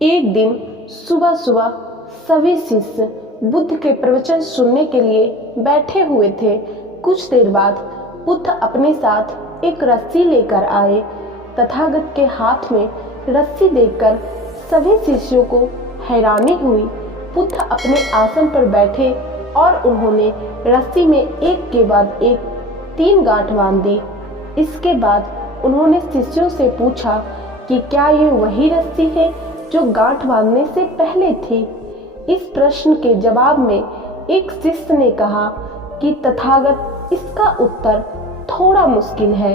एक दिन सुबह सुबह सभी शिष्य बुद्ध के प्रवचन सुनने के लिए बैठे हुए थे। कुछ देर बाद बुद्ध अपने साथ एक रस्सी लेकर आए। तथागत के हाथ में रस्सी देखकर सभी शिष्यों को हैरानी हुई। बुद्ध अपने आसन पर बैठे और उन्होंने रस्सी में एक के बाद एक 3 गांठ बांध दी। इसके बाद उन्होंने शिष्यों से पूछा कि क्या ये वही रस्सी है जो गांठ बांधने से पहले थी। इस प्रश्न के जवाब में एक शिष्य ने कहा कि तथागत, इसका उत्तर थोड़ा मुश्किल है।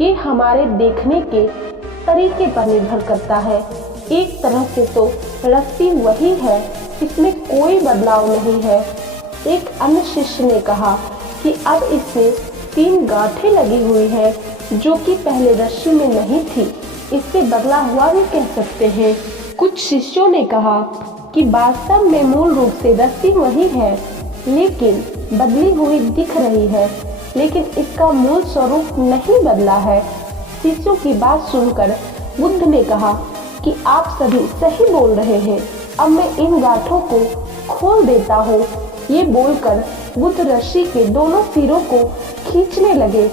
ये हमारे देखने के तरीके पर निर्भर करता है। एक तरह से तो रस्सी वही है, इसमें कोई बदलाव नहीं है। एक अन्य शिष्य ने कहा कि अब इसमें 3 गांठें लगी हुई है जो कि पहले रस्सी में नहीं थी। इससे बदला हुआ भी कह सकते हैं। कुछ शिष्यों ने कहा कि वास्तव में मूल रूप से रस्सी वही है, लेकिन बदली हुई दिख रही है, लेकिन इसका मूल स्वरूप नहीं बदला है। शिष्यों की बात सुनकर बुद्ध ने कहा कि आप सभी सही बोल रहे हैं, अब मैं इन गांठों को खोल देता हूँ। ये बोलकर बुद्ध रस्सी के दोनों सिरों को खींचने लगे।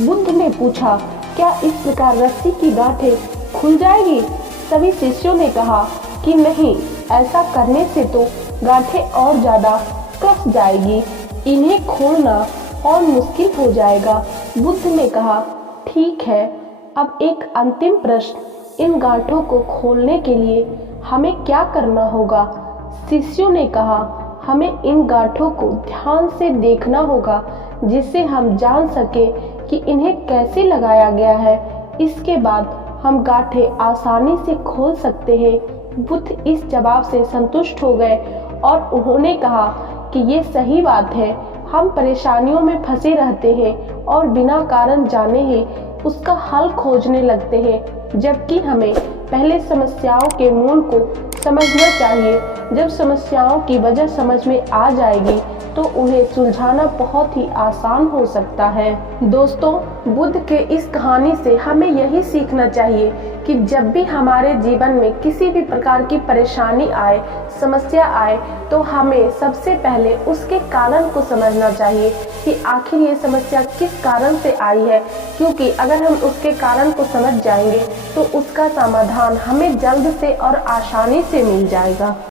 बुद्ध ने पूछा, क्या इस प्रकार रस्सी की गांठें खुल जाएगी? सभी शिष्यों ने कहा कि नहीं, ऐसा करने से तो गांठें और ज़्यादा कस जाएगी, इन्हें खोलना और मुश्किल हो जाएगा। बुद्ध ने कहा, ठीक है, अब एक अंतिम प्रश्न, इन गांठों को खोलने के लिए हमें क्या करना होगा? शिष्यों ने कहा, हमें इन गांठों को ध्यान से देखना होगा, जिससे हम जान सके कि इन्हें कैसे लगाया गया है। इसके बाद हम गांठें आसानी से खोल सकते हैं। बुद्ध इस जवाब से संतुष्ट हो गए और उन्होंने कहा कि ये सही बात है। हम परेशानियों में फंसे रहते हैं और बिना कारण जाने ही उसका हल खोजने लगते हैं, जबकि हमें पहले समस्याओं के मूल को समझना चाहिए। जब समस्याओं की वजह समझ में आ जाएगी तो उन्हें सुलझाना बहुत ही आसान हो सकता है। दोस्तों, बुद्ध के इस कहानी से हमें यही सीखना चाहिए कि जब भी हमारे जीवन में किसी भी प्रकार की परेशानी आए, समस्या आए, तो हमें सबसे पहले उसके कारण को समझना चाहिए कि आखिर ये समस्या किस कारण से आई है, क्योंकि अगर हम उसके कारण को समझ जाएंगे तो उसका समाधान हमें जल्द से और आसानी से मिल जाएगा।